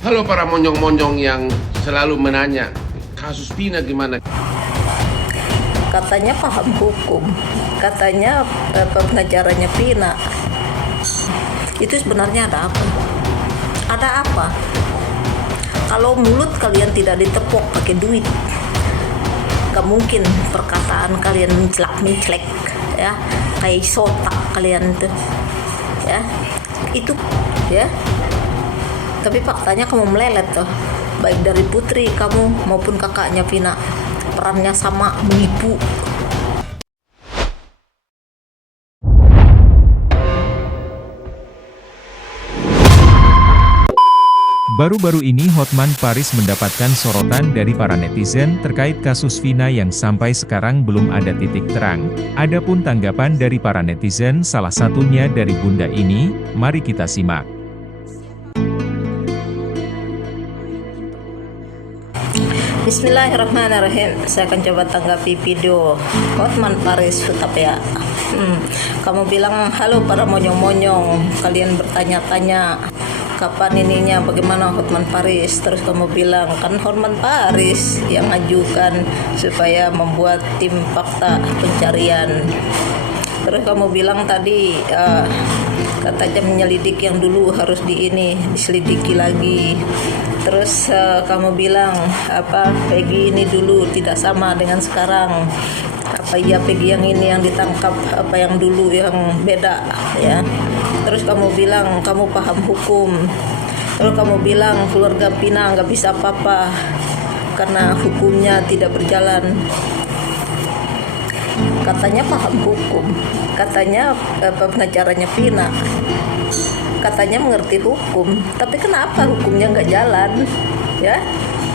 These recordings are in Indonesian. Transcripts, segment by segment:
Halo para monjong-monjong yang selalu menanya, kasus Vina gimana? Katanya paham hukum, katanya pengacaranya Vina. Itu sebenarnya ada apa? Ada apa? Kalau mulut kalian tidak ditepok pakai duit, gak mungkin perkataan kalian mencelak-mencelek, ya, kayak sotak kalian tuh, ya, itu, ya. Tapi faktanya kamu melelet tuh, baik dari putri kamu maupun kakaknya Vina, perannya sama, menipu. Baru-baru ini Hotman Paris mendapatkan sorotan dari para netizen terkait kasus Vina yang sampai sekarang belum ada titik terang. Adapun tanggapan dari para netizen salah satunya dari bunda ini, mari kita simak. Bismillahirrahmanirrahim. Saya akan coba tanggapi video Hotman Paris Hutapea. Kamu bilang, halo para monyong-monyong, kalian bertanya-tanya kapan ininya, bagaimana Hotman Paris. Terus kamu bilang, kan Hotman Paris yang ajukan supaya membuat tim fakta pencarian. Terus kamu bilang tadi katanya menyelidik yang dulu harus diselidiki lagi. Terus kamu bilang Peggy ini dulu tidak sama dengan sekarang. Peggy yang ini yang ditangkap, yang dulu yang beda, ya. Terus kamu bilang kamu paham hukum. Terus kamu bilang keluarga Vina nggak bisa apa-apa karena hukumnya tidak berjalan. Katanya paham hukum, katanya pengacaranya Vina, katanya mengerti hukum, tapi kenapa hukumnya nggak jalan, ya?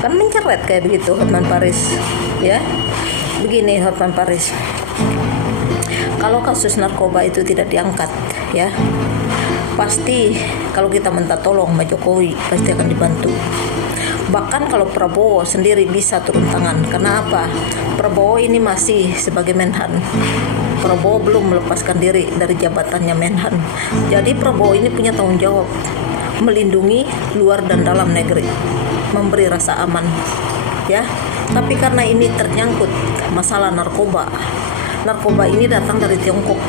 Kan menceret kayak begitu Hotman Paris, ya. Begini Hotman Paris, kalau kasus narkoba itu tidak diangkat, ya, pasti kalau kita minta tolong sama Jokowi pasti akan dibantu. Bahkan kalau Prabowo sendiri bisa turun tangan. Karena apa? Prabowo ini masih sebagai Menhan. Prabowo belum melepaskan diri dari jabatannya Menhan. Jadi Prabowo ini punya tanggung jawab melindungi luar dan dalam negeri, memberi rasa aman, ya. Tapi karena ini ternyangkut masalah narkoba. Narkoba ini datang dari Tiongkok,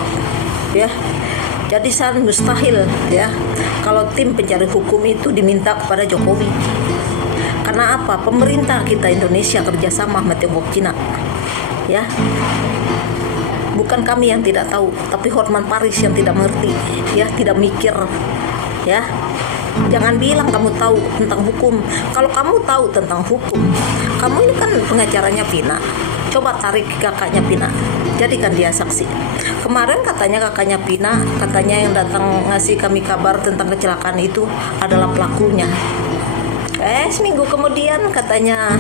ya. Jadi sangat mustahil, ya, kalau tim pencari hukum itu diminta kepada Jokowi. Karena apa? Pemerintah kita Indonesia kerjasama sama Tiongkok Cina, ya. Bukan kami yang tidak tahu, tapi Hotman Paris yang tidak mengerti, ya, tidak mikir, ya. Jangan bilang kamu tahu tentang hukum. Kalau kamu tahu tentang hukum, kamu ini kan pengacaranya Vina. Coba tarik kakaknya Vina, jadikan dia saksi. Kemarin katanya kakaknya Vina, katanya yang datang ngasih kami kabar tentang kecelakaan itu adalah pelakunya. Seminggu kemudian katanya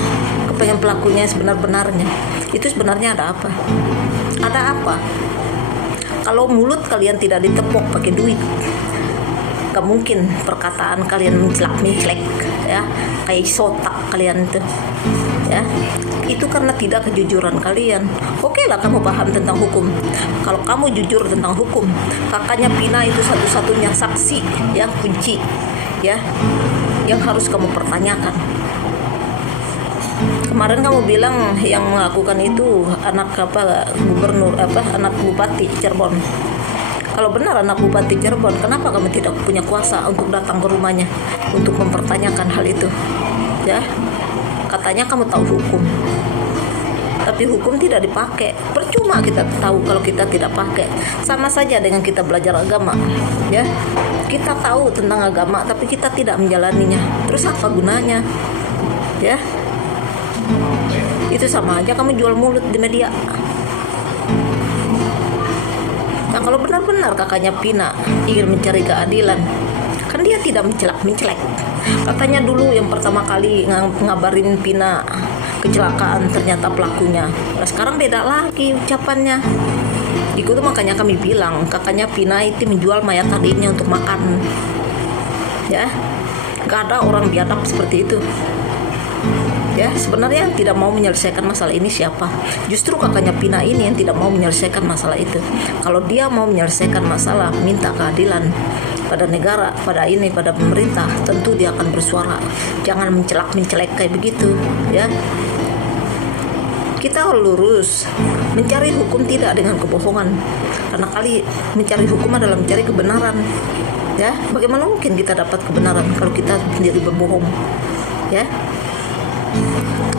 kepengen pelakunya sebenar-benarnya. Itu sebenarnya ada apa? Ada apa? Kalau mulut kalian tidak ditepok pakai duit, gak mungkin perkataan kalian mencelak-mencelek, ya, kayak sotak kalian itu, ya. Itu karena tidak kejujuran kalian. Oke lah kamu paham tentang hukum. Kalau kamu jujur tentang hukum, kakaknya Vina itu satu-satunya saksi, ya, kunci, ya, yang harus kamu pertanyakan. Kemarin kamu bilang yang melakukan itu anak anak bupati Cirebon. Kalau benar anak bupati Cirebon, kenapa kamu tidak punya kuasa untuk datang ke rumahnya untuk mempertanyakan hal itu, ya? Katanya kamu tahu hukum, tapi hukum tidak dipakai. Percuma kita tahu kalau kita tidak pakai. Sama saja dengan kita belajar agama, ya. Kita tahu tentang agama tapi kita tidak menjalaninya. Terus apa gunanya, ya? Itu sama aja kamu jual mulut di media. Nah, kalau benar-benar kakaknya Vina ingin mencari keadilan, kan dia tidak mencelak-mencelek. Katanya dulu yang pertama kali ngabarin Vina kecelakaan ternyata pelakunya. Nah, sekarang beda lagi ucapannya. Itu makanya kami bilang kakaknya Vina itu menjual mayat adiknya untuk makan, ya. Gak ada orang biadab seperti itu, ya. Sebenarnya yang tidak mau menyelesaikan masalah ini siapa? Justru kakaknya Vina ini yang tidak mau menyelesaikan masalah itu. Kalau dia mau menyelesaikan masalah, minta keadilan, pada negara, pada pemerintah, tentu dia akan bersuara. Jangan mencelak-mencelek kayak begitu, ya. Kita harus lurus, mencari hukum tidak dengan kebohongan. Karena mencari hukum adalah mencari kebenaran. Ya, bagaimana mungkin kita dapat kebenaran kalau kita sendiri berbohong? Ya.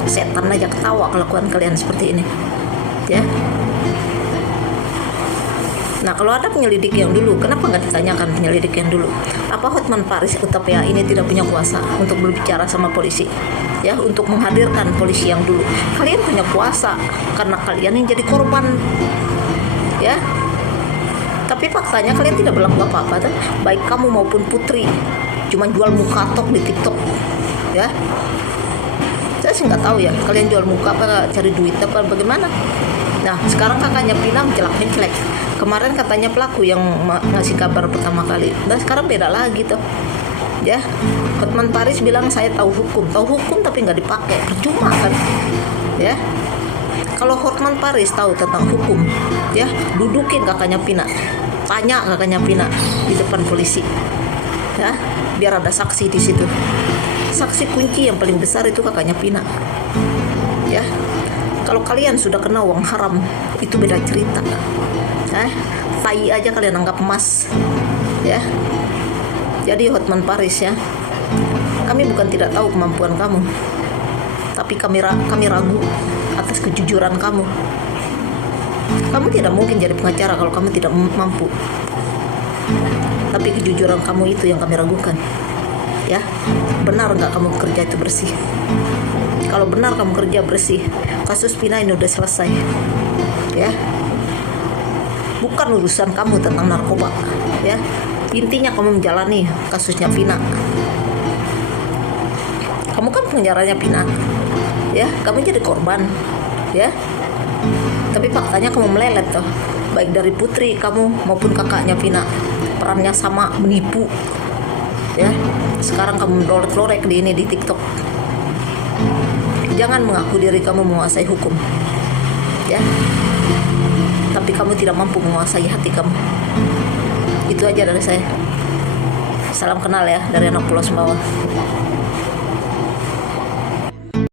Setan aja ketawa kelakuan kalian seperti ini. Ya. Nah, kalau ada penyelidik yang dulu, kenapa nggak ditanyakan penyelidik yang dulu? Apa Hotman Paris atau PA ini tidak punya kuasa untuk berbicara sama polisi? Ya, untuk menghadirkan polisi yang dulu. Kalian punya kuasa karena kalian yang jadi korban. Ya. Tapi faktanya kalian tidak berlaku apa-apa, baik kamu maupun Putri. Cuma jual muka tok di TikTok. Ya. Saya sih nggak tahu ya, kalian jual muka apa cari duit apa bagaimana? Nah, sekarang kakaknya Pina mencelak-mencelek. Kemarin katanya pelaku yang ngasih kabar pertama kali. Nah, sekarang beda lagi tuh. Ya, Hotman Paris bilang saya tahu hukum tapi nggak dipakai, percuma kan? Ya, kalau Hotman Paris tahu tentang hukum, ya dudukin kakaknya Pina, tanya kakaknya Pina di depan polisi, ya, biar ada saksi di situ. Saksi kunci yang paling besar itu kakaknya Pina, ya. Kalau kalian sudah kena uang haram, itu beda cerita. Tai aja kalian anggap emas, ya. Jadi Hotman Paris, ya, kami bukan tidak tahu kemampuan kamu, tapi kami ragu atas kejujuran kamu. Kamu tidak mungkin jadi pengacara kalau kamu tidak mampu. Tapi kejujuran kamu itu yang kami ragukan. Ya, benar nggak kamu kerja itu bersih? Kalau benar kamu kerja bersih, kasus Pina ini udah selesai. Ya, bukan urusan kamu tentang narkoba. Ya, intinya kamu menjalani kasusnya Pina. Kamu kan penjaranya Pina. Ya, kamu jadi korban. Ya, tapi faktanya kamu melelet tuh, baik dari Putri kamu maupun kakaknya Pina, perannya sama, menipu. Ya, sekarang kamu lorek-lorek di TikTok. Jangan mengaku diri kamu menguasai hukum, ya, tapi kamu tidak mampu menguasai hati kamu. Itu aja dari saya. Salam kenal ya dari anak Pulau Sumbawa.